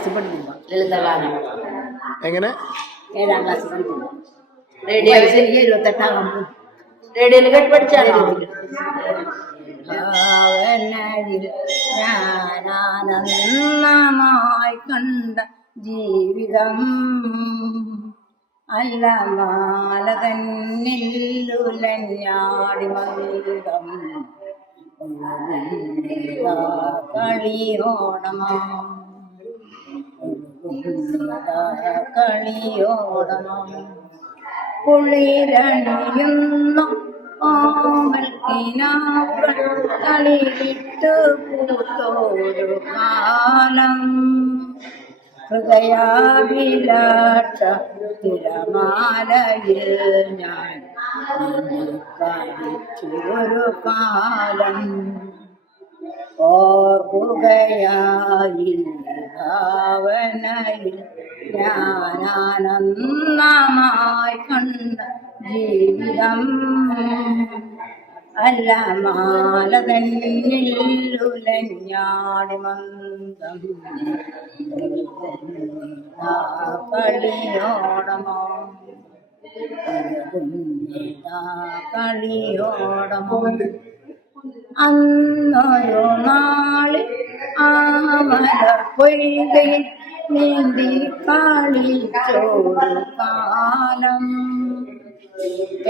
ക്ലാസ്സിൽ പഠിക്കുമ്പോൾ ലളിതഗാനം എങ്ങനെ 7ാം ക്ലാസ്സിൽ പഠിക്കുമ്പോൾ റേഡിയോയിൽ 78 റേഡിയോയിൽ കേട്ട് പഠിച്ചാണോ? ഭാവനയിൽ ഞാനാനന്ദമായി കണ്ട ജീവിതം അല്ല മാല തന്നില്ലുലഞ്ഞാടി മന്ദം കളിയോടമാ കളിയോടമാ കുളിരണിയുന്നു ഓമൽ കിനാക്കൾ കളിവിട്ട് പൂത്തോരു കാലം ഹൃദയാഭിലാഷ തിരമാലയിൽ ഞാൻ കളിച്ചൊരു കാലം ഓർക്കുകയായി ഭാവനയിൽ ഞാനാനന്ദമായി കണ്ട ജീവിതം അല്ല മാല തന്നില്ലുലഞ്ഞാടി മന്ദം കളിയോടമോ കളിയോടമോ അന്നൊരു നാളിൽ ആമല പൊയ്കയിൽ നീന്തി കളിച്ചോരു കാലം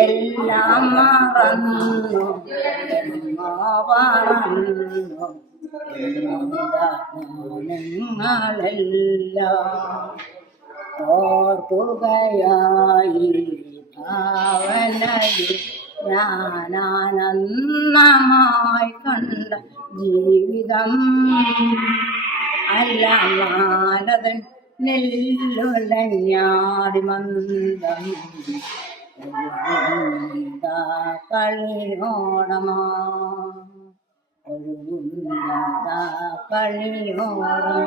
എല്ലാം മറന്നു പറന്നു ഞങ്ങളെല്ലാം ഓർക്കുകയായി ഭാവനയിൽ ഞാനാനന്ദമായി കണ്ട ജീവിതം അല്ല മാലതൻ നെല്ലുലഞ്ഞാടി മന്ദം കളിയോടമാ കളിയോടമാ.